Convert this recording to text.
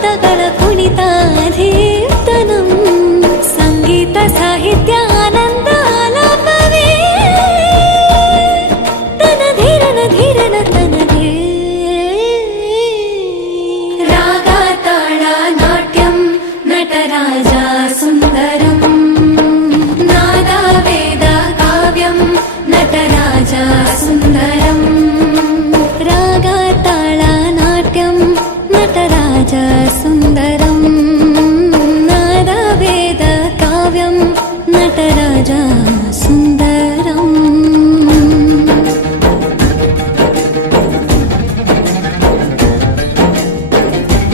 ಪದಗಳ ಕುಣಿತಾಧೀರ್ತನಂ ಸಂಗೀತ ಸಾಹಿತ್ಯ ಆನಂದ ಆಲಾಪವೇ ತನ ಧೀರನ ಧೀರನ ತನದೇ ರಾಗ ತಾಳ ನಾಟ್ಯಂ ನಟರಾಜ ಸುಂದರಂ ನಾದ ವೇದ ಕಾವ್ಯಂ ನಟರಾಜ ಸುಂದರಂ ರಾಗ ತಾಳ ನಾಟ್ಯಂ ನಟರಾಜ ಸುಂದರಂ